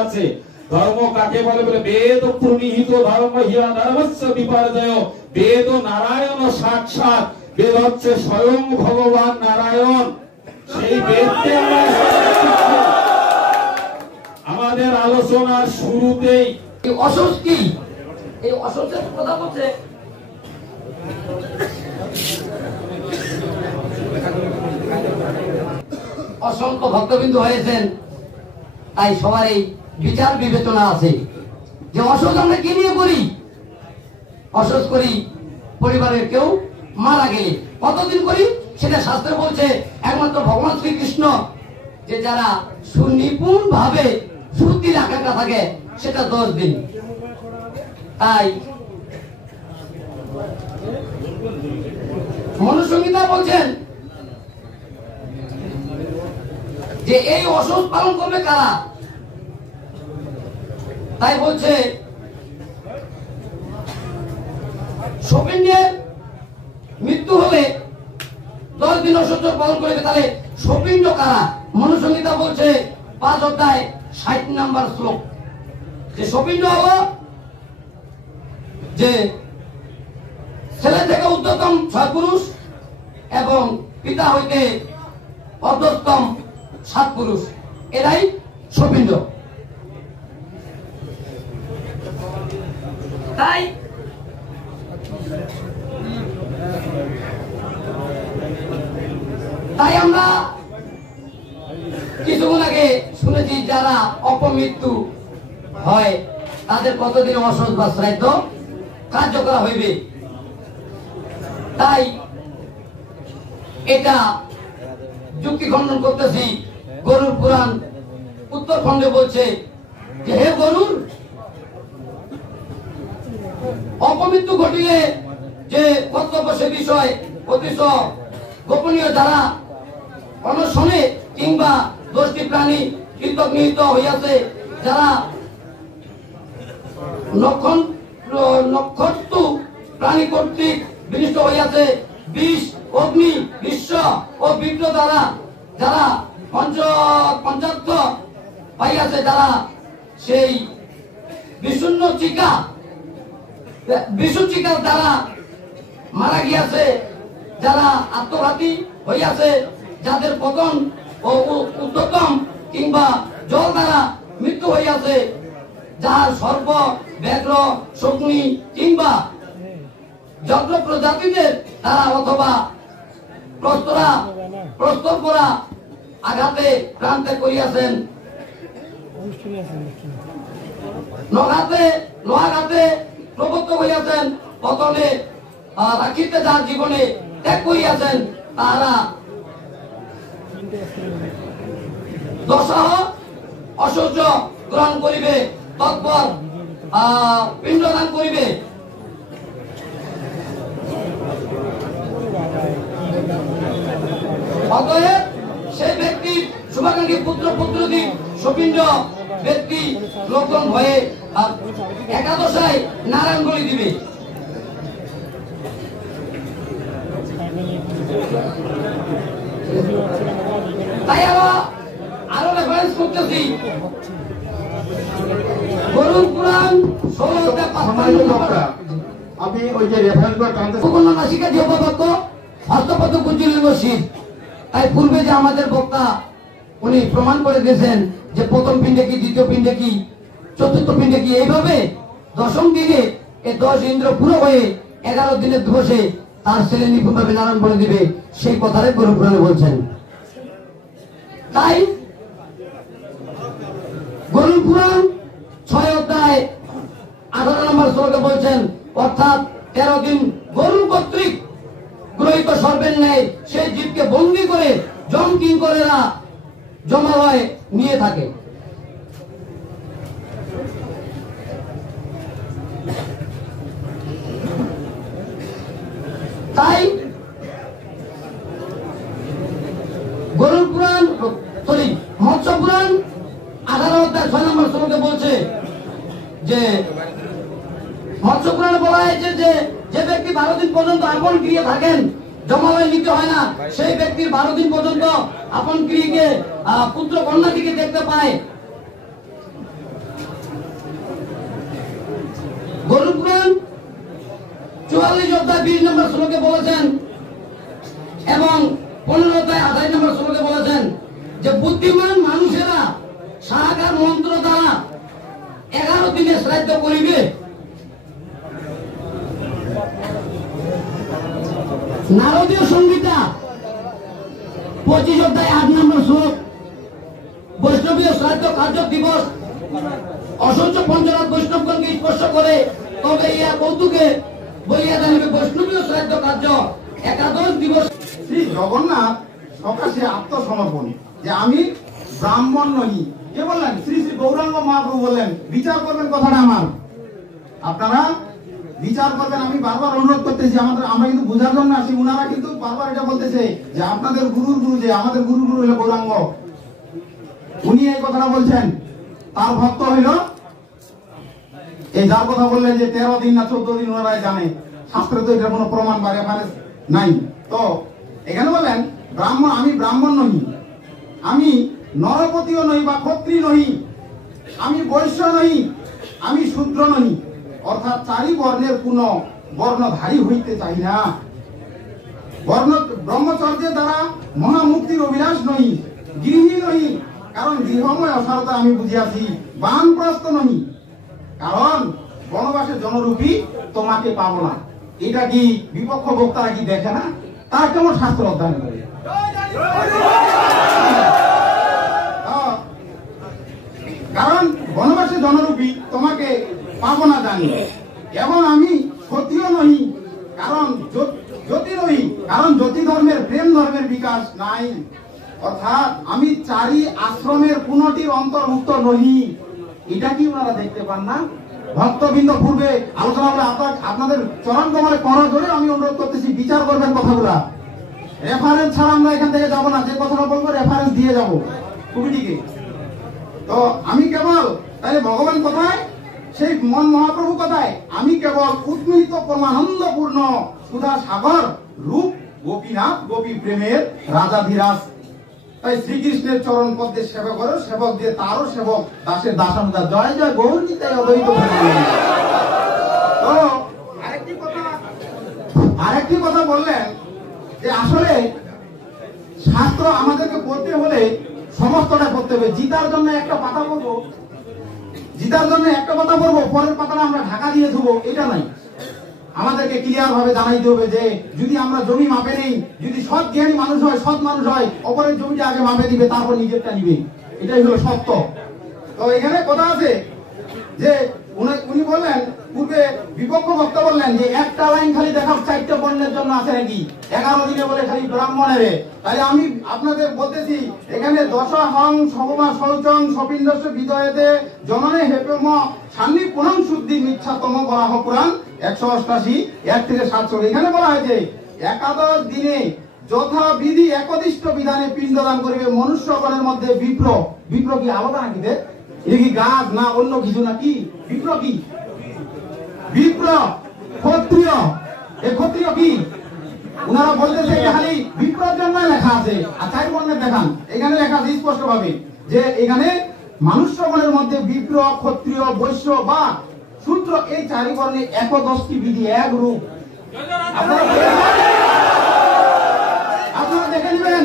আছে। ধর্ম কাকে বলে বলে বেদ প্রণীহিত ধর্ম হিয়া ধর্মস্য বিপর্যয়। বেদ নারায়ণ সাক্ষাৎ, বেদ হচ্ছে স্বয়ং ভগবান নারায়ণ। সেই বেদকে আমরা আমাদের আলোচনার শুরুতেই অসুখ কি, এই অসুখের কথা বলছে। অসংখ্য ভক্তবিন্দু হয়েছেন, তাই সবার এই বিচার বিবেচনা আছে যে অসুখ আমরা কি নিয়ে করি। অসুখ করি পরিবারের কেউ মারা গেলে। কতদিন করি সেটা শাস্ত্রে বলছে একমাত্র ভগবান শ্রীকৃষ্ণ, যে যারা সুনিপুণ ভাবে শুদ্ধির আকাঙ্ক্ষা থাকে সেটা 10 দিন। তাই মনুসংহিতা বলছেন যে এই অসুখ পালন করবে কারা। তাই বলছে সপিণ্ডের মৃত্যু হলে 10 দিন অসহ্য পালন করবে। তাহলে সপিণ্ড কারা? মনুসংহিতা বলছে 5 অধ্যায় 60 নম্বর শ্লোক, যে সপিণ্ড হলো যে ছেলে থেকে উচ্চতম 6 পুরুষ এবং পিতা হইতে অধস্তম 7 পুরুষ, এরাই সপিণ্ড। তাই আমরা কিছুক্ষণ আগে শুনেছি যারা অপমৃত্যু হয় তাদের কতদিন অসহ্য বা শ্রাদ্ধ কার্য করা হইবে। তাই এটা যুক্তি খণ্ডন করতেছি। গরুর পুরাণ উত্তরখণ্ডে বলছে যে হে গরুর, অপমৃত্যু ঘটিলে যে কর্তব্য সে বিষয় অতিশয় গোপনীয়, যারা অনশনে কিংবা দোষী প্রাণী কীর্তক নিহিত হইয়াছে, যারা নক্ষত্র প্রাণী কর্তৃক বিনিষ্ট হইয়াছে, বিষ অগ্নি বিশ্ব ও বিদ্য দ্বারা যারা পঞ্চাত্ম পাইয়াছে, যারা সেই বিশুন্য চিকার দ্বারা মারা গিয়াছে, যারা আত্মঘাতী হইয়াছে, যাদের পতন ও উদ্যতম কিংবা জল দ্বারা মৃত্যু হইয়াছে, যার সর্প ব্যাঘ্র শকুনি কিংবা যজ্ঞ প্রজাতিদের দ্বারা অথবা প্রস্তর করা আঘাতে প্রান্তে করিয়াছেন, লোহাঘাতে প্রবত্ত হইয়াছেন, পতনে রাখিতে যার জীবনে ত্যাগ করিয়াছেন, তাহারা দশাহ অসহ্য গ্রহণ করিবে, তৎপর পিণ্ডদান করিবে। অতএব সেই ব্যক্তির শুভাকাঙ্ক্ষী পুত্র পুত্রদি সপিণ্ড ব্যক্তি লোকজন হয়ে একাদশায় নারায়ণ বলি দিবে। তাই আরো রেফারেন্স করতেছি গরুর পুরাণ 16 অধ্যায়। আমি ওই যে রেফারেন্সগুলো টানতেছি নাসিকা দেবদত্ত হস্তপদ কুঞ্জলিঙ্গ শিব। তাই পূর্বে যে আমাদের বক্তা উনি প্রমাণ করে দিয়েছেন যে প্রথম পিণ্ডে কি, দ্বিতীয় পিণ্ডে কি, চতুর্থ পিণ্ডে কি, এইভাবে 10ম দিনে এই 10 ইন্দ্র পুরো হয়ে 11 দিনের দিবসে তার ছেলে নিপুণভাবে নারায়ণ বলে দিবে, সেই কথাটাই গরু পুরাণে বলছেন। তাই গরু পুরাণ 6 অধ্যায় 18 নম্বর শ্লোকে বলছেন, অর্থাৎ 13 দিন গরু কর্তৃক গ্রহিত সর্বের ন্যায় সেই জীবকে বন্দী করে জম কিঙ্করেরা জমালয়ে নিয়ে থাকে। তাই গরুর পুরাণ মৎস্য পুরাণ 18 অধ্যায় 6 নম্বর শ্লোকে বলছে যে মৎস্য পুরাণে বলা হয়েছে যে ব্যক্তি 12 দিন পর্যন্ত আপন গৃহে থাকেন, জমালয় নিতে হয় না, সেই ব্যক্তির 12 দিন পর্যন্ত আপন গৃহকে পুত্র কন্যা দিকে দেখতে পায়। 44 অধ্যায় 20 নম্বর শ্লোকে বলেছেন এবং 15 অধ্যায় 28 নম্বর শ্লোকে বলেছেন যে বুদ্ধিমান মানুষেরা সাহাকার মন্ত্র দ্বারা 11 দিনে শ্রাদ্ধ করিবে। নারদীয় সংহিতা 25 অধ্যায় 8 নম্বর শ্লোক বৈষ্ণবীয় শ্রাদ্ধ কার্য দিবস অসহ্য পঞ্চরাত বৈষ্ণবগণকে স্পর্শ করে, তবে ইহা কৌতুকে বলিয়া জানিবে বৈষ্ণবীয় শ্রাদ্ধ কার্য একাদশ দিবস। শ্রী জগন্নাথ সকাশে আত্মসমর্পণে যে আমি ব্রাহ্মণ নই, কে বললেন? শ্রী শ্রী গৌরাঙ্গ মহাপ্রভু বললেন বিচার করবেন কথাটা আমার, আপনারা বিচার করবেন। আমি বারবার অনুরোধ করতেছি, আমরা কিন্তু বোঝার জন্য আসি, উনারা কিন্তু বারবার এটা বলতেছে যে আপনাদের গুরুর গুরু, যে আমাদের গুরু হলো গৌরাঙ্গ, উনি এই কথাটা বলছেন। তার ভক্ত হইল এই যার কথা বললেন যে 13 দিন না 14 দিন ওনারাই জানে, শাস্ত্রে তো এটার কোনো প্রমাণ বা রেফারেন্স নাই। তো এখানে বলেন ব্রাহ্মণ, আমি ব্রাহ্মণ নহি, আমি নরপতিও নহি বা ক্ষত্রিয় নহি, আমি বৈশ্য নহি, আমি শূদ্র নহি, অর্থাৎ 4 বর্ণের কোন বর্ণধারী হইতে চাই না। ব্রহ্মচর্যের দ্বারা মহামুক্তির অভিলাষ নহি, গৃহী নহি, কারণ গৃহময় অসারতা আমি বুঝিয়াছি, বানপ্রস্থ নহি, কারণ বনবাসের জনরূপী তোমাকে পাবো না। এটা কি বিপক্ষ বক্তারা কি দেখে না? তার কেমন শাস্ত্র অধ্যয়ন করে? কারণ বনবাসে জনরূপী তোমাকে পাবো না জানি, এবং আমি ক্ষত্রিয় নহি, কারণ জ্যোতি নহি, কারণ জ্যোতি ধর্মের প্রেম ধর্মের বিকাশ নাই, অর্থাৎ আমি 4 আশ্রমের কোনটির অন্তর্ভুক্ত নহি। এটা কি ওনারা দেখতে পান না? ভক্তবৃন্দ পূর্বে আলোচনা করে আপনাদের চরণ কমলে করা ধরে আমি অনুরোধ করতেছি, বিচার করবেন কথাগুলা। রেফারেন্স ছাড়া আমরা এখান থেকে যাবো না, যে কথাটা বলবো রেফারেন্স দিয়ে যাবো কমিটিকে। তো আমি কেবল তাহলে ভগবান কোথায়? সেই মন মহাপ্রভু কোথায়? আমি কেবল উদ্মিত পরমানন্দপূর্ণ সুধা সাগর রূপ গোপীনাথ, গোপী প্রেমের রাজাধিরাজ। তাই শ্রীকৃষ্ণের চরণ পদ্মে সেবা করো, সেবক দিয়ে তারও সেবক, দাসের দাসানুদাস, জয় জয় গৌর নিতাই অদ্বৈত। তো আরেকটি কথা বললেন যে আসলে শাস্ত্র আমাদেরকে পড়তে হলে সমস্তটা করতে হবে। জিতার জন্য একটা পাতা পড়বো, পরের পাতাটা আমরা ঢাকা দিয়ে দেবো, এটা নাই। আমাদেরকে ক্লিয়ার ভাবে জানাইতে হবে যে যদি আমরা জমি মাপে নেই, যদি সৎ জ্ঞানী মানুষ হয়, সৎ মানুষ হয়, অপরের জমিটা আগে মাপে দিবে, তারপর নিজেরটা নিবে, এটাই হলো সত্য। তো এখানে কথা আছে যে উনি বললেন, পূর্বে বিপক্ষ বক্তা বললেন যে একটা লাইন খালি দেখাও 4টে বর্ণের জন্য আছে নাকি, 11 দিনে বলে খালি ব্রাহ্মণের। তাই আমি আপনাদের বলতেছি, এখানে দশহং সবমা শৌচং সপিণ্ডস্য বিদয়েতে জননে হেপম সান্নি পুনং শুদ্ধি মিথ্যাতম বলা হয় পুরাণ 188 1 থেকে 7। এখানে বলা হয়েছে 11 দিনে যথাবিধি একদিষ্ট বিধানে পিণ্ডদান করিবে মনুষ্যগণের মধ্যে বিপ্র। বিপ্র কি আলাদা নাকি? এটা কি গাছ না অন্য কিছু নাকি? বিপ্র কি? বিপ্র ক্ষত্রিয়। এই ক্ষত্রিয় কি? উনারা বলতেছে খালি বিপ্রর জন্য লেখা আছে, আর 4 বর্ণের দেখান। এখানে লেখা আছে স্পষ্ট ভাবে যে এখানে মনুষ্যগণের মধ্যে বিপ্র, ক্ষত্রিয়, বৈশ্য বা শূদ্র, এই 4 বর্ণে 11টি বিধি, এক রূপ। আপনারা দেখে নেবেন।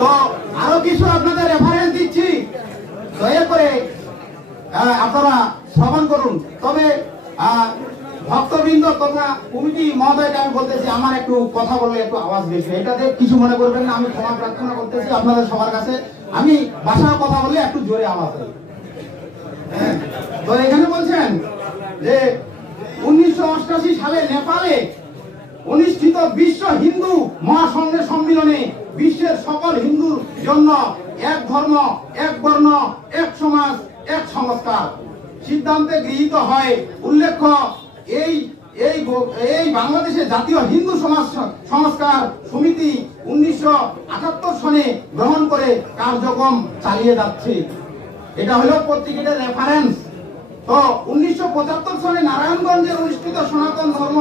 তো আরো কিছু আপনাদের রেফারেন্স দিচ্ছি, দয়া করে আপনারা শ্রবণ করুন। তবে ভক্তবৃন্দ তথা কমিটি মহোদয়কে আমি বলতেছি, আমার একটু কথা বললে একটু আওয়াজ বেশি, এটাতে কিছু মনে করবেন না, আমি ক্ষমা প্রার্থনা করতেছি আপনাদের সবার কাছে। আমি বাসায় কথা বললে একটু জোরে আওয়াজ হয়। তো এখানে বলছেন যে 1988 সালে নেপালে অনুষ্ঠিত বিশ্ব হিন্দু মহাসংঘের সম্মেলনে বিশ্বের সকল হিন্দুর জন্য এক ধর্ম, এক বর্ণ, এক সমাজ, এক সংস্কার সিদ্ধান্তে গৃহীত হয়। উল্লেখ্য এই বাংলাদেশে জাতীয় হিন্দু সংস্কার সমিতি 1978 সনে গ্রহণ করে কার্যক্রম চালিয়ে যাচ্ছে। এটা হলো পত্রিকার রেফারেন্স। তো 1975 সালে নারায়ণগঞ্জে অনুষ্ঠিত সনাতন ধর্ম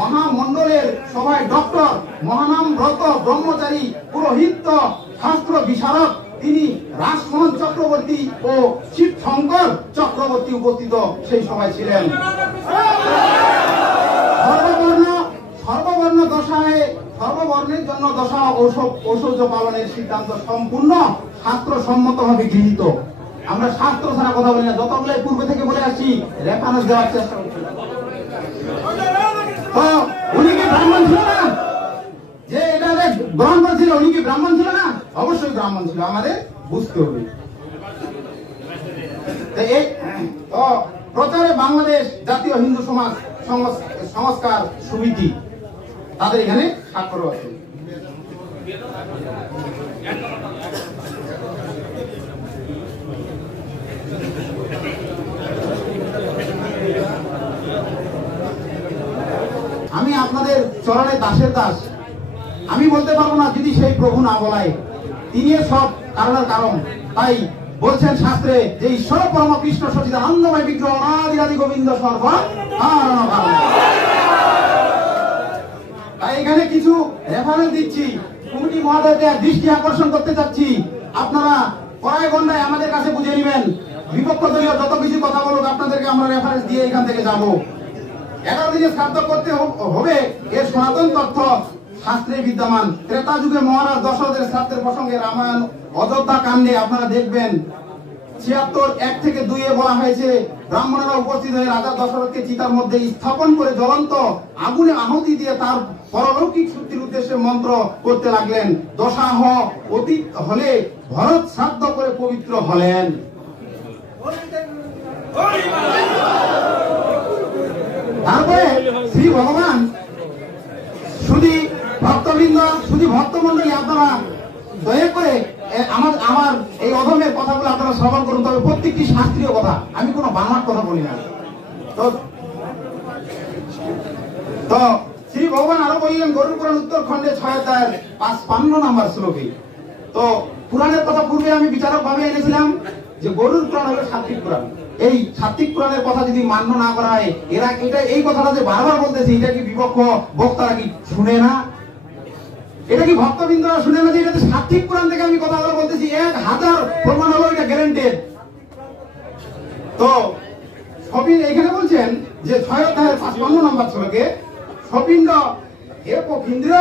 মহামন্ডলের সভায় ডক্টর মহানাম ব্রত ব্রহ্মচারী পুরোহিত শাস্ত্র বিশারদ তিনি রাসমোহন চক্রবর্তী ও শিব শঙ্কর চক্রবর্তী উপস্থিত সেই সভায় ছিলেন। সর্ববর্ণ দশায় সর্ববর্ণের জন্য দশা ঐশ্বর্য পালনের সিদ্ধান্ত সম্পূর্ণ শাস্ত্রসম্মতভাবে গৃহীত। আমরা শাস্ত্র ছাড়া কথা বলি না, যতগুলো পূর্বে থেকে বলে আসছি রেফারেন্স দেওয়ার চেষ্টা করছি। তো উনি কি ব্রাহ্মণ ছিল না? যে এটা গ্রহণ করেছিল উনি কি ব্রাহ্মণ ছিল না? অবশ্যই ব্রাহ্মণ ছিল, আমাদের বুঝতে হবে। প্রচারে বাংলাদেশ জাতীয় হিন্দু সমাজ সংস্কার সমিতি তাদের এখানে স্বাক্ষর আছে। আমি আপনাদের চরণে দাসের দাস, আমি বলতে পারবো না যদি সেই প্রভু না বলায়। তিনি সব কারণের কারণ। তাই বলছেন শাস্ত্রে যে ঈশ্বর পরম কৃষ্ণ সচিদানন্দময় বিগ্রহ অনাদিরাদি গোবিন্দ সর্ব কারণ। তাই এখানে কিছু রেফারেন্স দিচ্ছি, কমিটি মহোদয়কে দৃষ্টি আকর্ষণ করতে চাচ্ছি। আপনারা কড়াই গন্ডায় আমাদের কাছে বুঝে নেবেন। বিপক্ষ দলীয় যত কিছু কথা বলুক আপনাদেরকে আমরা রেফারেন্স দিয়ে এখান থেকে যাব। 11 দিনে শ্রাদ্ধ করতে হবে এর সনাতন তথ্য শাস্ত্রে বিদ্যমান। ত্রেতা যুগে মহারাজ দশরথের শ্রাদ্ধের প্রসঙ্গে রামায়ণ অযোধ্যা কাণ্ডে আপনারা দেখবেন 76:1-2 বলা হয়েছে, ব্রাহ্মণেরা উপস্থিত হয়ে রাজা দশরথকে চিতার মধ্যে স্থাপন করে জ্বলন্ত আগুনে আহুতি দিয়ে তার পরলৌকিক শুদ্ধির উদ্দেশ্যে মন্ত্র করতে লাগলেন। দশাহ অতীত হলে ভরত শ্রাদ্ধ করে পবিত্র হলেন। তারপরে শ্রী ভগবান শুধু ভক্তমন্ডলী আপনারা দয়া করে আমার এই অধমের কথাগুলো আপনারা শ্রবণ করুন। তবে প্রত্যেকটি শাস্ত্রীয় কথা, আমি কোনো বাংলার কথা বলি না। তো শ্রী ভগবান আরো বললেন গরুর পুরাণ উত্তরখণ্ডে 6:55 নম্বর শ্লোকে। তো পুরাণের কথা পূর্বে আমি বিচারক ভাবে এনেছিলাম যে গরুর পুরাণ হলো সাত্বিক পুরাণ। এই সাত্বিক পুরাণের কথা যদি মান্য না করা হয়, এটা এই কথাটা যে বারবার বলতেছি, এটা কি বিপক্ষ বক্তারা কি শুনে না? এটা কি ভক্তবৃন্দরা শুনে না যে এটা সাত্বিক পুরাণ থেকে আমি কথাগুলো বলতেছি? 1000 প্রমাণ হলো এটা গ্যারান্টেড। তো এখানে বলছেন যে 6:55 নম্বর শ্লোকে সপিণ্ড হে পক্ষীন্দ্র,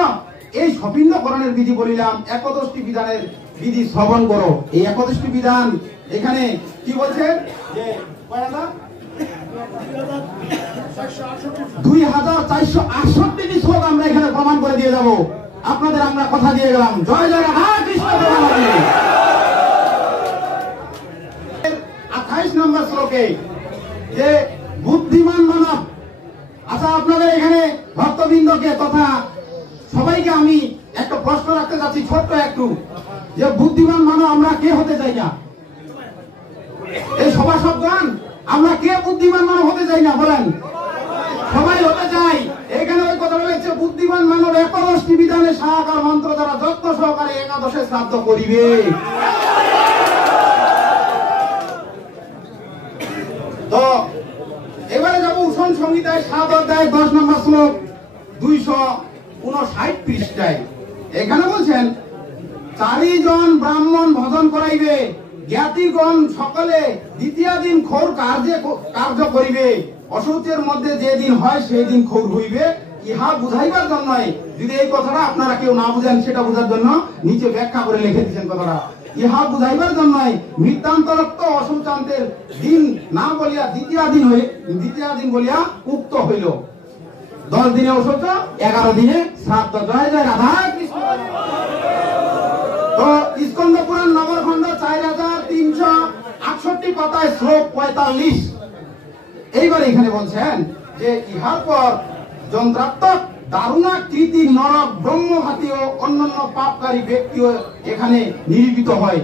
এই সপিণ্ড করণের বিধি বলিলাম, 11টি বিধানের বিধি শ্রবণ করো। এই 11টি বিধান এখানে কি বলছেন যে 2468টি শ্লোক আমরা এখানে প্রমাণ করে দিয়ে যাব। আপনাদের আমরা কথা দিয়ে গেলাম। জয় জয় রাধা কৃষ্ণ। 28 নম্বর শ্লোকে যে বুদ্ধিমান মানব। আচ্ছা, আপনাদের এখানে ভক্তবৃন্দকে তথা সবাইকে আমি একটা প্রশ্ন রাখতে চাচ্ছি, ছোট্ট একটু, যে বুদ্ধিমান মানব আমরা কে হতে চাই না? এই সভাসদগণ আমরা কে বুদ্ধিমান মানব হতে চাই না বলেন? সবাই হতে চাই। এখানে ওই কথা বলেছে বুদ্ধিমান মানব 11টি বিধানের সাহাকার মন্ত্র দ্বারা যত্ন সহকারে একাদশে শ্রাদ্ধ করিবে। তো এবারে যাবো উষণ সংহিতায় 7:10 নম্বর শ্লোক 259 পৃষ্ঠায়। এখানে বলছেন 4 জন ব্রাহ্মণ ভজন করাইবে, জ্ঞাতিগণ সকলে দ্বিতীয় দিন খোর কার্য করিবে, অসুচের মধ্যে যে দিন হয় সেই দিন খোর হইবে। ইহা বুঝাইবার জন্য, যদি এই কথাটা আপনারা কেউ না বুঝেন সেটা বোঝার জন্য নিচে ব্যাখ্যা করে লিখে দিচ্ছেন কথাটা। ইহা বুঝাইবার জন্য মৃত্যান্তরক্ত অসুচান্তের দিন না বলিয়া দ্বিতীয় দিন বলিয়া উক্ত হইল। 10 দিনে অসুচ, 11 দিনে শ্রাদ্ধ। জয় জয় রাধা কৃষ্ণ। তো স্কন্দ পুরাণ নগরখণ্ড 4368 পাতায় শ্লোক 45। এইবার এখানে বলছেন যে ইহার পর যন্ত্রাত্মক দারুণাকৃতি নরক ব্রহ্মঘাতী ও অন্যান্য পাপকারী ব্যক্তিও এখানে নিরূপিত হয়।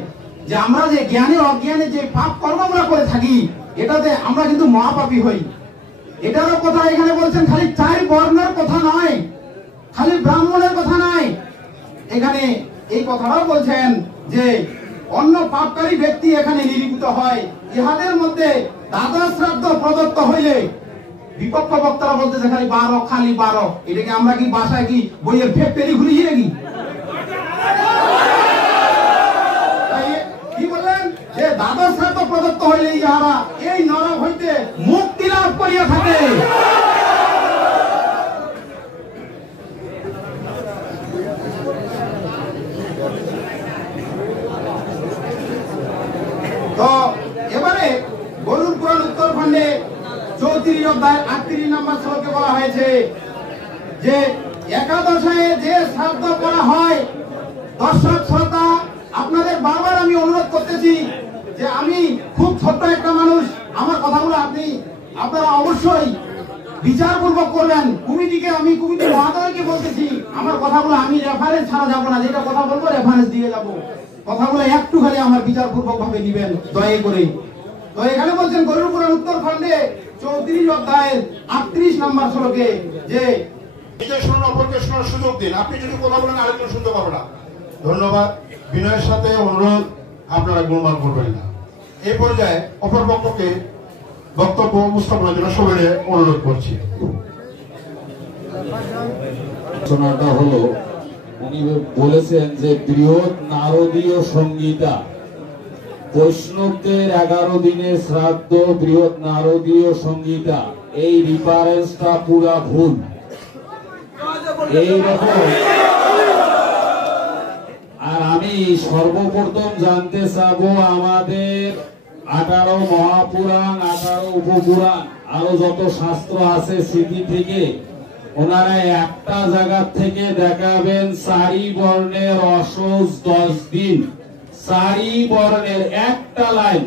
যে আমরা যে জ্ঞানে অজ্ঞানে যে পাপ কর্ম আমরা করে থাকি, এটাতে আমরা কিন্তু মহাপাপী হই। এটারও কথা এখানে বলছেন। খালি 4 বর্ণের কথা নয়, খালি ব্রাহ্মণের কথা নয়, এখানে এই কথাটাও বলছেন যে অন্য পাপকারী ব্যক্তি এখানে নিরূপিত হয়। ইহাদের মধ্যে দ্বাদশ শ্রাদ্ধ প্রদত্ত হইলে, বিপক্ষ বক্তারা বলতেছে খালি 12, খালি 12। এটাকে আমরা কি বাসায় কি বইয়ের ফেক পেরি ঘুরিয়ে নাকি? প্রদত্ত হইলে ইহারা এই নরক হইতে মুক্তি লাভ করিয়া থাকে। তো এবারে গরুর পুরাণ উত্তরখণ্ডে 34 অধ্যায় 38 নম্বর শ্লোকে বলা হয়েছে যে একাদশে যে শ্রাদ্ধ করা হয়, দর্শক শ্রোতা আপনাদের বারবার আমি অনুরোধ করতেছি যে আমি খুব ছোট্ট একটা মানুষ, আমার কথাগুলো আপনারা অবশ্যই বিচারপূর্বক করবেন। আমি কমিটি মহাদয়কে বলতেছি, আমার কথাগুলো আমি রেফারেন্স ছাড়া যাবো না, যেটা কথা বলবো রেফারেন্স দিয়ে যাব, কথাগুলো একটু খালি আমার বিচারপূর্বক ভাবে নিবেন দয়া করে। তো এখানে বলছেন গরুর পুরাণ উত্তরখণ্ডে 34 অধ্যায়ের 38 নম্বর শ্লোকে যে নিজে শুনুন, অপরকে শোনার সুযোগ দিন। আপনি যদি কথা বলেন আরেকজন শুনতে পারবে না। ধন্যবাদ। বিনয়ের সাথে অনুরোধ, আপনারা গুণমান করবেন না। এই পর্যায়ে অপর পক্ষকে বক্তব্য উপস্থাপনের জন্য সবাই অনুরোধ করছি। আলোচনাটা হলো, উনি বলেছেন যে বৃহৎ নারদীয় সংহিতা, বৈষ্ণবদের 11 দিনের শ্রাদ্ধ বৃহৎ নারদীয় সংহিতা, এই রিফারেন্সটা পুরা ভুল। এইরকম আর আমি সর্বপ্রথম জানতে চাবো আমাদের 18 মহাপুরাণ, 18 উপপুরাণ, আরো যত শাস্ত্র আছে স্মৃতি থেকে, ওনারা একটা জায়গা থেকে দেখাবেন 4 বর্ণের অসহজ 10 দিন, 4 বর্ণের একটা লাইন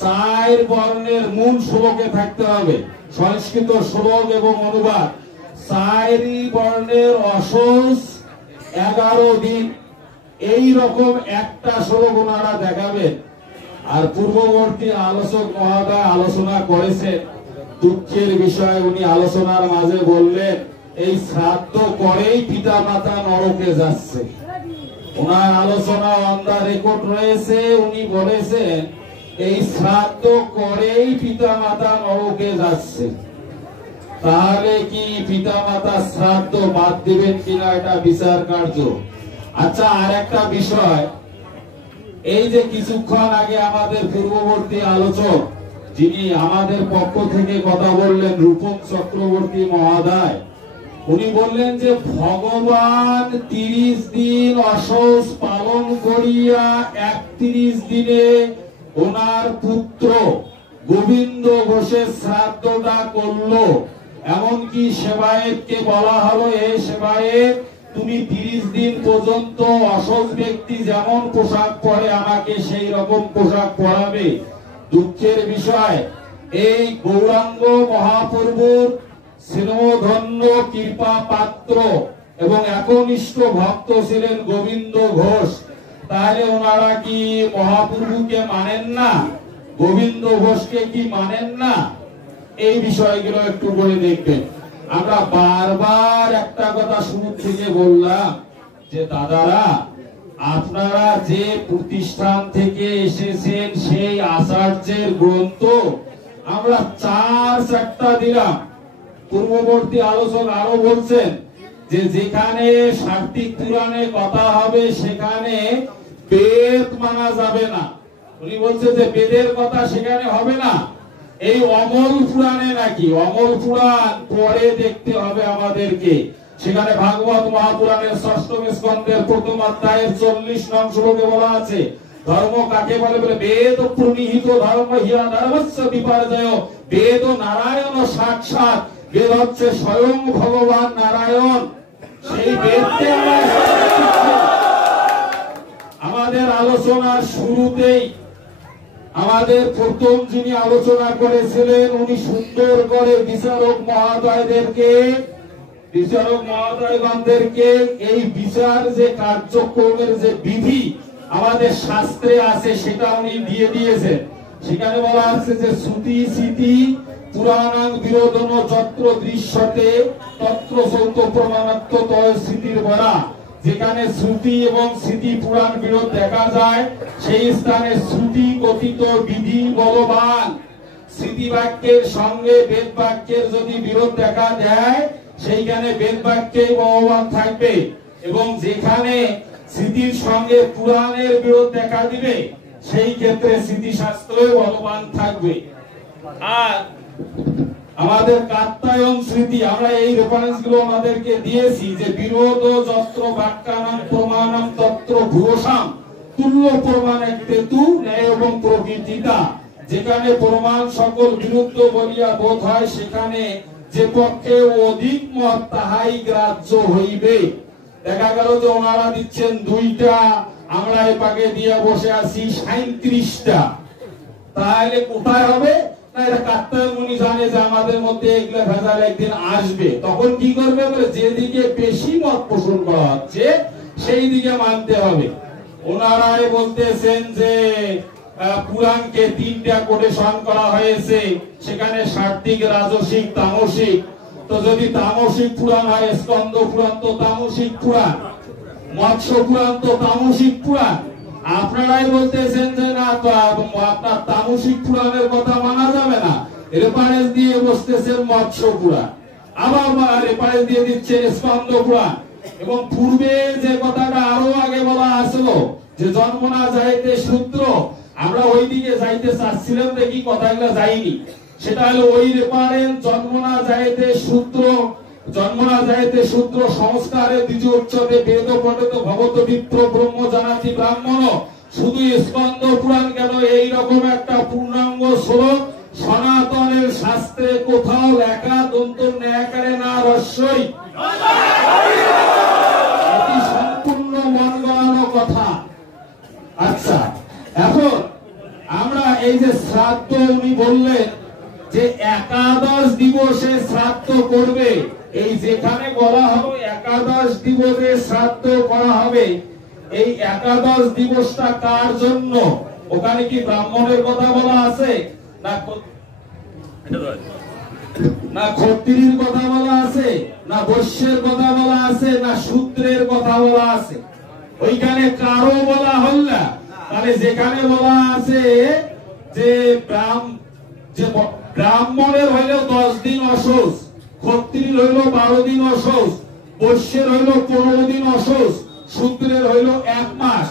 4 বর্ণের মূল শ্লোকে থাকতে হবে, সংস্কৃত শ্লোক এবং অনুবাদ। 4 বর্ণের অসহজ 11 দিন, এই রকম একটা শ্লোক ওনারা দেখাবেন। আর পূর্ববর্তী আলোচক মহোদয় আলোচনা করেছেন, দুঃখের বিষয় উনি আলোচনার মাঝে বললেন এই শ্রাদ্ধ করেই পিতা মাতা নরকে যাচ্ছে। ওনার আলোচনা অন দা রেকর্ড রয়েছে, উনি বলেছেন এই শ্রাদ্ধ করেই পিতা মাতা নরকে যাচ্ছে। তাহলে কি পিতা মাতা শ্রাদ্ধ বাদ দিবেন কিনা এটা বিচার কার্য। আচ্ছা, আর একটা বিষয়, এই যে কিছুক্ষণ আগে আমাদের পূর্ববর্তী আলোচক যিনি আমাদের পক্ষ থেকে কথা বললেন, রূপম চক্রবর্তী মহোদয়, উনি বললেন যে ভগবান 30 দিন অসহজ পালন করিয়া 31 দিনে ওনার পুত্র গোবিন্দ ঘোষের শ্রাদ্ধটা করলো। এমনকি সেবায়েতকে বলা হলো, এ সেবায়েত তুমি 30 দিন পর্যন্ত অসহজ ব্যক্তি যেমন পোশাক পরে আমাকে সেই রকম পোশাক পরাবে। দুঃখের বিষয়, এই গৌরাঙ্গ মহাপ্রভুর স্নেহধন্য কৃপা পাত্র এবং একনিষ্ঠ ভক্ত ছিলেন গোবিন্দ ঘোষ। তাহলে ওনারা কি মহাপ্রভুকে মানেন না? গোবিন্দ ঘোষকে কি মানেন না? এই বিষয়গুলো একটু করে দেখবেন। আমরা বারবার একটা কথা শুরু থেকে বললাম যে দাদারা, আপনারা যে প্রতিষ্ঠান থেকে এসেছেন সেই আচার্যের গ্রন্থ আমরা 4 দিলাম। পূর্ববর্তী আলোচক আরো বলছেন যে যেখানে সার্থিক পুরাণে কথা হবে সেখানে বেদ মানা যাবে না। উনি বলছে যে বেদের কথা সেখানে হবে না। এই অমল পুরাণে নাকি, অমল পুরাণ পরে দেখতে হবে আমাদেরকে। সেখানে ভাগবত মহাপুরাণের 6ম স্কন্ধের 1ম অধ্যায়ের 40 নং শ্লোকে বলা আছে, ধর্ম কাকে বলে বলে বেদ প্রণীহিত ধর্ম হিয়া ধর্মস্য বিপর্যয়। বেদ নারায়ণ সাক্ষাৎ, বেদ হচ্ছে স্বয়ং ভগবান নারায়ণ। সেই বেদকে আমাদের আলোচনার শুরুতেই আমাদের প্রথম যিনি আলোচনা করেছিলেন উনি সুন্দর করে বিচারক মহোদয়গণদেরকে এই বিচার যে কার্যক্রমের যে বিধি আমাদের শাস্ত্রে আছে সেটা উনি দিয়ে দিয়েছেন। সেখানে বলা আছে যে শ্রুতি স্মৃতি পুরাণাং বিরোধন যত্র দৃশ্যতে তত্র সৌত প্রমাণত্ব তয় স্মৃতির বরা। যেখানে শ্রুতি এবং স্মৃতি পুরাণ বিরোধ দেখা যায় সেই স্থানে শ্রুতি কথিত বিধি বলবান, স্মৃতি বাক্যের সঙ্গে বেদ বাক্যের যদি বিরোধ দেখা দেয় সেইখানে বেদ বাক্যেই বলবান থাকবে। এবং যেখানে স্মৃতির সঙ্গে পুরাণের বিরোধ দেখা দিবে সেই ক্ষেত্রে স্মৃতিশাস্ত্রই বলবান থাকবে। আর আমাদের কাত্যায়ন স্মৃতি, আমরা এই রেফারেন্স গুলো আমাদেরকে দিয়েছি যে বিরোধ যত্র বাক্যানাং প্রমাণম তত্র ভূষাম তুল্য প্রমাণ একটেতু ন্যায় এবং প্রকৃতিতা। যেখানে প্রমাণ সকল বিরুদ্ধ বলিয়া বোধ হয়, সেখানে যে পক্ষে অধিক মত তাহাই গ্রাহ্য হইবে। দেখা গেল যে ওনারা দিচ্ছেন 2টা, আমরা এই পাকে দিয়ে বসে আছি 37টা, তাহলে কোথায় হবে না? এটা কাত্যায়ন মুনি জানে যে আমাদের মধ্যে এগুলা ভেজাল একদিন আসবে। তখন কি করবে? যেদিকে বেশি মত পোষণ করা হচ্ছে সেই দিকে মানতে হবে। ওনারাই বলতেছেন যে পুরাণকে 3টা কোটেশন করা হয়েছে, সেখানে সাত্বিক, রাজসিক, তামসিক। তো যদি তামসিক পুরাণ হয়, স্কন্দ পুরাণ তো তামসিক পুরাণ, মৎস্য পুরাণ তো তামসিক পুরাণ। আপনারাই বলতেছেন যে না, আপনার তামসিক পুরাণের কথা মানা যাবে না, রেফারেন্স দিয়ে বসতেছেন মৎস্য পুরাণ, আবার রেফারেন্স দিয়ে দিচ্ছে স্কন্দ পুরাণ। এবং পূর্বে যে কথাটা আরো আগে বলা আসলো যে জন্ম না যাইতে শূদ্র, আমরা ওই দিকে যাইতে চাচ্ছিলাম, দেখি কথাগুলো যাইনি। সেটা হলো ওই রেফারেন্স জন্ম না যাইতে শূদ্র, জন্ম না যাইতে শূদ্র সংস্কারে দ্বিজ উচ্চতে বেদ পঠিত ভগত বিপ্র ব্রহ্ম জানাতি ব্রাহ্মণ। শুধু স্কন্দ পুরাণ কেন, এইরকম একটা পূর্ণাঙ্গ শ্লোক সনাতনের শাস্ত্রে কোথাও লেখা দন্ত ন্যায়কারে না রস্যই, এটি সম্পূর্ণ মন গড়ানো কথা। আচ্ছা, এখন আমরা এই যে শ্রাদ্ধ উনি বললেন যে একাদশ দিবসে শ্রাদ্ধ করবে, এই যেখানে বলা হবে একাদশ দিবসে শ্রাদ্ধ করা হবে, এই একাদশ দিবসটা কার জন্য? ওখানে কি ব্রাহ্মণের কথা বলা আছে, না ক্ষত্রিয়ের কথা বলা আছে, না বৈশ্যের কথা বলা আছে, না শূদ্রের কথা বলা আছে? ওইখানে কারো বলা হল না। তাহলে যেখানে বলা আছে যে ব্রাহ্মণের হইল 10 দিন অশৌচ, ক্ষত্রিয়ের হইল 12 দিন অশৌচ, বৈশ্যের হইল 15 দিন অশৌচ, শূদ্রের হইল 1 মাস।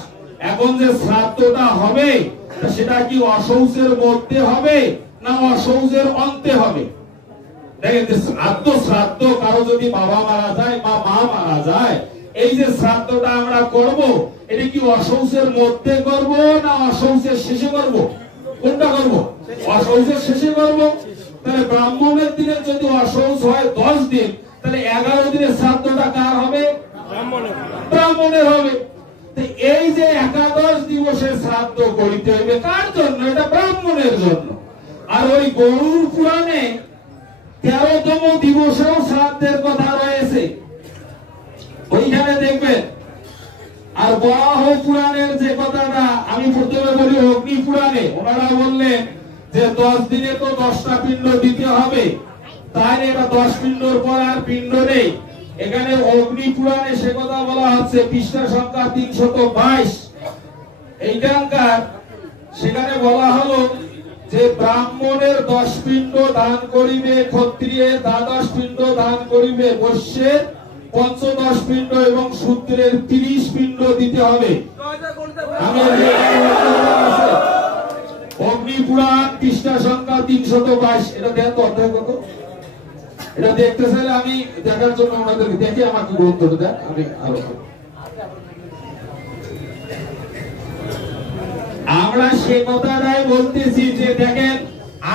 এখন যে শ্রাদ্ধটা হবে সেটা কি অশৌচের মধ্যে হবে না অশৌচের অন্তে হবে? দেখেন যে শ্রাদ্ধ কারো যদি বাবা মারা যায় বা মা মারা যায়, এই যে শ্রাদ্ধটা আমরা করব, এটা কি অশৌচের মধ্যে করব না অশৌচের শেষে করব? কোনটা করব? অশৌচের শেষে করব। তাহলে ব্রাহ্মণের দিনে যদি অশৌচ হয় 10 দিন, তাহলে 11 দিনের শ্রাদ্ধটা কার হবে? ব্রাহ্মণের হবে। এই যে একাদশ দিবসের শ্রাদ্ধ করিতে হবে কার জন্য? এটা ব্রাহ্মণের জন্য। আর ওই গরুর পুরাণে 13তম দিবসেও শ্রাদ্ধের কথা রয়েছে, ওইখানে দেখবেন। আর বরাহ পুরাণের যে কথাটা আমি প্রথমে বলি, অগ্নি পুরাণে ওনারা বললেন যে 10 দিনে তো 10টা পিণ্ড দিতে হবে, তাহলে এটা 10 পিণ্ডর পর আর পিণ্ড নেই। এখানে অগ্নি পুরাণে সে কথা বলা হচ্ছে, পৃষ্ঠা সংখ্যা 322। এইখানকার সেখানে বলা হলো যে ব্রাহ্মণের 10 পিণ্ড দান করিবে, ক্ষত্রিয়ের 12 পিণ্ড দান করিবে, বৈশ্যের 15 পিণ্ড এবং শূদ্রের 30 পিণ্ড দিতে হবে। অগ্নি পুরাণ পৃষ্ঠা সংখ্যা 322। এটা দেন তো অধ্যায় কত? এটা দেখতে চাইলে আমি দেখার জন্য ওনাদেরকে দেখে আমাকে গ্রন্থটা দেন, আমি আরো। আমরা সে কথাটাই বলতেছি যে দেখেন,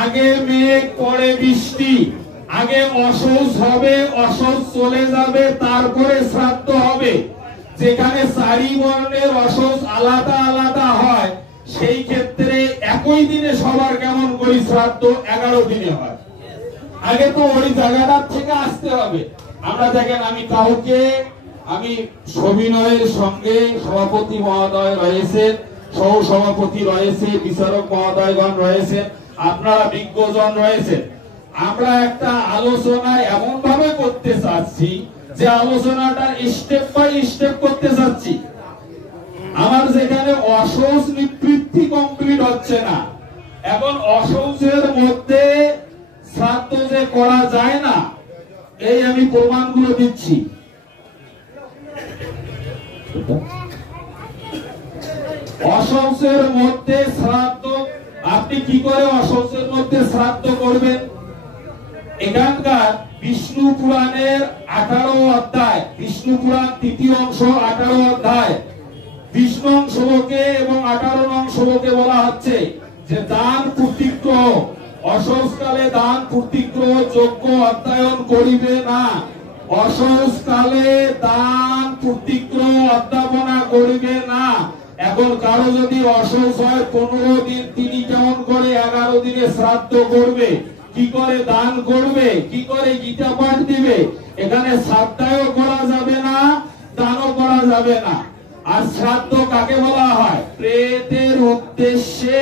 আগে মেঘ পরে বৃষ্টি, আগে অশৌচ হবে, অশৌচ চলে যাবে, তারপরে শ্রাদ্ধ হবে। যেখানে 4 বর্ণের অশৌচ আলাদা আলাদা হয়, সেই ক্ষেত্রে একই দিনে সবার কেমন করি শ্রাদ্ধ 11 দিনে হয়। আগে তো ওই জায়গাটার থেকে আসতে হবে। আমরা দেখেন, আমি সবিনয়ের সঙ্গে সভাপতি মহোদয় রয়েছেন, সহ সভাপতি রয়েছে, বিচারক মহোদয়গণ রয়েছেন, আপনারা বিজ্ঞজন রয়েছেন। আমরা একটা আলোচনা এমন ভাবে করতে চাচ্ছি যে আলোচনাটা স্টেপ বাই স্টেপ করতে চাচ্ছি। আমার যেখানে অশৌচ নিবৃত্তি কমপ্লিট হচ্ছে না, এখন অশৌচের মধ্যে শ্রাদ্ধ যে করা যায় না, এই আমি প্রমাণগুলো দিচ্ছি। অশৌচের মধ্যে শ্রাদ্ধ, আপনি কি করে অশৌচের মধ্যে শ্রাদ্ধ করবেন? এখানকার বিষ্ণু পুরাণের 18 অধ্যায়, বিষ্ণু পুরাণ 3য় অংশ 18 অধ্যায় 20 নং শ্লোকে এবং 18 নং শ্লোকে বলা হচ্ছে যে দান পূর্তিগ্রহ, অশৌচকালে দান পূর্তিগ্রহ যজ্ঞ অধ্যয়ন করিবে না। অশৌচকালে দান পূর্তিগ্রহ অধ্যাপনা করিবে না। এখন কারো যদি অশৌচ হয় 15 দিন, তিনি কেমন করে 11 দিনে শ্রাদ্ধ করবে? কি করে দান করবে? কি করে গীতা পাঠ দিবে? এখানে শ্রাদ্ধও করা যাবে না, দানও করা যাবে না। আর শ্রাদ্ধ কাকে বলা হয়? প্রেতের উদ্দেশ্যে,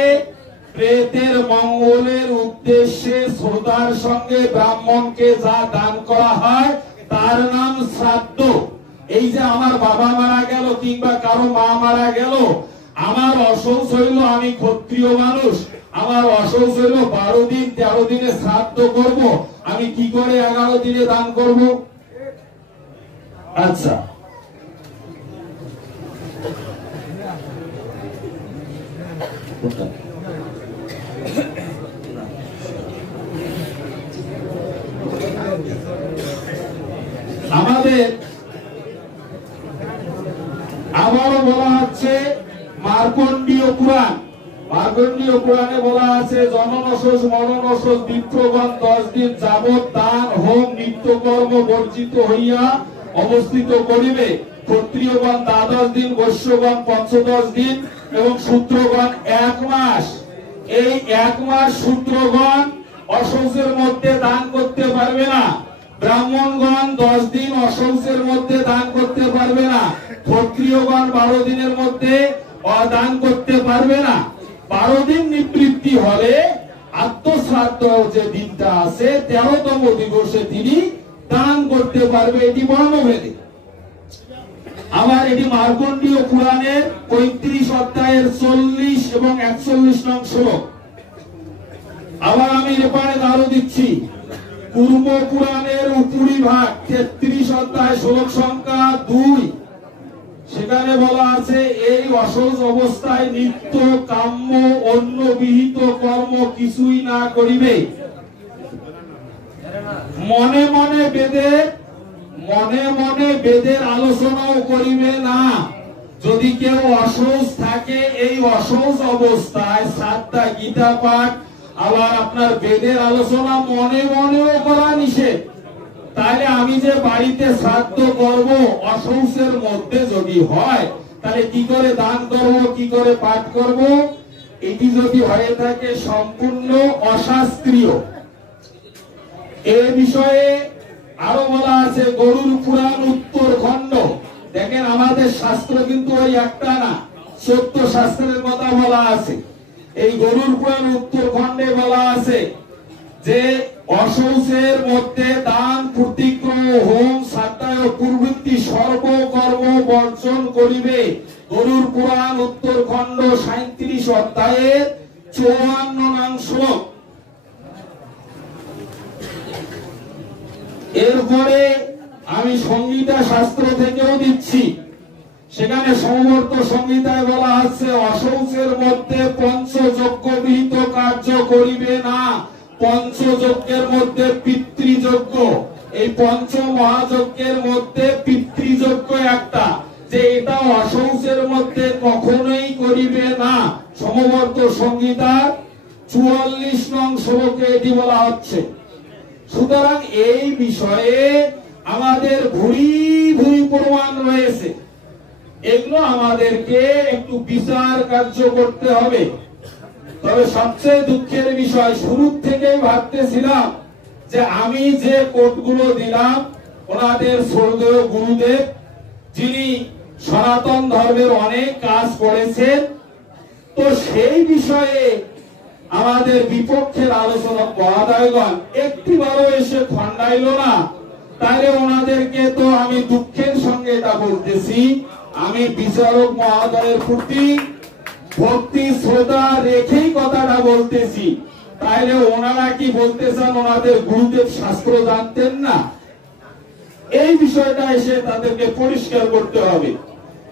প্রেতের মঙ্গলের উদ্দেশ্যে শ্রদ্ধার সঙ্গে ব্রাহ্মণকে যা দান করা হয় তার নাম শ্রাদ্ধ। এই যে আমার বাবা মারা গেল কিংবা কারো মা মারা গেল, আমার অশৌচ হইল, আমি ক্ষত্রিয় মানুষ, আমার অশৌচ হইল 12 দিন 13 দিনে শ্রাদ্ধ করব, আমি কি করে 11 দিনে দান করব? আচ্ছা, আমাদের আবারও বলা হচ্ছে মার্কণ্ডীয় পুরাণ, মার্কণ্ডীয় পুরাণে বলা আছে জনন অশৌচ মরণ অশৌচ বিপ্রগণ 10 দিন যাবৎ দান হোম নিত্যকর্ম বর্জিত হইয়া অবস্থিত করিবে। ক্ষত্রিয়গণ 12 দিন, বৈশ্যগণ 15 দিন এবং শূদ্রগণ 1 মাস। এই 1 মাস শূদ্রগণ অশৌচের মধ্যে দান করতে পারবে না। ব্রাহ্মণগণ 10 দিন অশৌচের মধ্যে দান করতে পারবে না। ক্ষত্রিয়গণ 12 দিনের মধ্যে দান করতে পারবে না। 12 দিন নিবৃত্তি হলে আত্মশ্রাদ্ধ যে দিনটা আছে 13তম দিবসে তিনি দান করতে পারবে। এটি বর্ণভেদে। আবার এটি মার্কণ্ডীয় পুরাণের 35 অধ্যায়ের 40 এবং 41 নং শ্লোক। আবার আমি এপারে আরো দিচ্ছি পূর্ব পুরাণের উপরিভাগ 33 অধ্যায় শ্লোক সংখ্যা 2, সেখানে বলা আছে এই অশৌচ অবস্থায় নিত্য কাম্য অন্য বিহিত কর্ম কিছুই না করিবে। মনে মনে বেদের আলোচনাও করিবে না। যদি কেউ অশৌচ থাকে, এই অশৌচ অবস্থায় শ্রাদ্ধা গীতা পাঠ আবার আপনার বেদের আলোচনা মনে মনেও করা নিষেধ। তাহলে আমি যে বাড়িতে শ্রাদ্ধ করব অশৌচের মধ্যে যদি হয়, তাহলে কি করে দান করব, কি করে পাঠ করব? এটি যদি হয়ে থাকে সম্পূর্ণ অশাস্ত্রীয়। এ বিষয়ে আরো বলা আছে গরুর পুরাণ উত্তর খণ্ড। দেখেন আমাদের শাস্ত্র কিন্তু ওই একটা না, 14 শাস্ত্রের কথা বলা আছে। এই গরুর পুরাণ উত্তর খণ্ডে বলা আছে যে অশৌচের মধ্যে দান প্রতিগ্রহ হোম শ্রাদ্ধায় প্রবৃত্তি সর্বকর্ম বর্জন করিবে। গরুর পুরাণ উত্তর খণ্ড 37 অধ্যায়ের 54 নং শ্লোক। এরপরে আমি সংহিতা শাস্ত্র থেকেও দিচ্ছি, সেখানে সমবর্ত সংহিতায় বলা আছে অশৌচের মধ্যে পঞ্চযজ্ঞ বিহিত কার্য করিবে না। পঞ্চযজ্ঞের মধ্যে পিতৃযজ্ঞ, এই পঞ্চ মহাযজ্ঞের মধ্যে পিতৃযজ্ঞ একটা, যে এটা অশৌচের মধ্যে কখনোই করিবে না। সমবর্ত সংহিতার 44 নং শ্লোকে এটি বলা হচ্ছে। সুতরাং এই বিষয়ে আমাদের ভুরি ভুরি প্রমাণ রয়েছে, এগুলো আমাদেরকে একটু বিচার কার্য করতে হবে। তবে সবচেয়ে দুঃখের বিষয়, শুরু থেকেই ভাবতেছিলাম যে আমি যে কোটগুলো দিলাম ওনাদের স্বর্গীয় গুরুদেব, যিনি সনাতন ধর্মের অনেক কাজ করেছেন, তো সেই বিষয়ে আমাদের বিপক্ষের আলোচনা মহোদয়গণ একটিবারও এসে খণ্ডাইল না। তাহলে ওনাদেরকে তো আমি দুঃখের সঙ্গে এটা বলতেছি, আমি বিচারক মহোদয়ের প্রতি ভক্তি শ্রদ্ধা রেখেই কথাটা বলতেছি। তাহলে ওনারা কি বলতে চান ওনাদের গুরুদেব শাস্ত্র জানতেন না? এই বিষয়টা এসে তাদেরকে পরিষ্কার করতে হবে।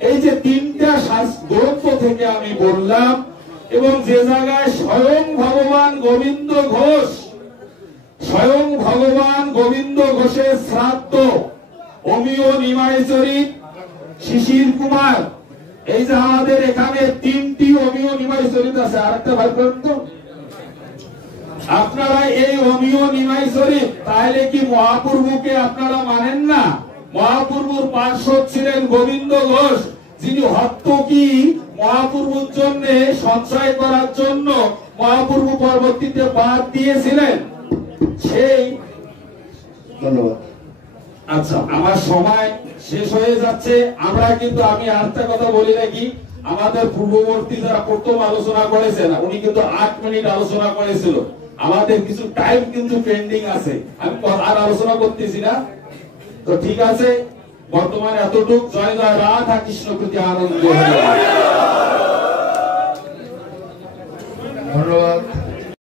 এই যে তিনটা গ্রন্থ থেকে আমি বললাম, এবং যে জায়গায় স্বয়ং ভগবান গোবিন্দ ঘোষের শ্রাদ্ধ, অমিয় নিমাই চরিত, শিশির কুমার, এই যে আমাদের এখানে 3টি অমিয় নিমাই চরিত আছে। আরেকটা ভাই করেন তো, আপনারা এই অমিয় নিমাই চরিত, তাহলে কি মহাপ্রভুকে আপনারা মানেন না? মহাপ্রভুর পার্শ্বদ ছিলেন গোবিন্দ ঘোষ, যিনি হত্তকি মহাপ্রভুর জন্য সঞ্চয় করার জন্য মহাপ্রভু পরবর্তীতে বাদ দিয়েছিলেন। সেই ধন্যবাদ। আচ্ছা, আমার সময় শেষ হয়ে যাচ্ছে। আমরা কিন্তু, আমি আরেকটা কথা বলি রাখি, আমাদের পূর্ববর্তী যারা প্রথম আলোচনা করেছেন উনি কিন্তু 8 মিনিট আলোচনা করেছিল। আমাদের কিছু টাইম কিন্তু পেন্ডিং আছে, আমি আর আলোচনা করতেছি না। তো ঠিক আছে, বর্তমানে এতটুক। জয় জয় রাধা কৃষ্ণ, প্রতি আনন্দ। ধন্যবাদ।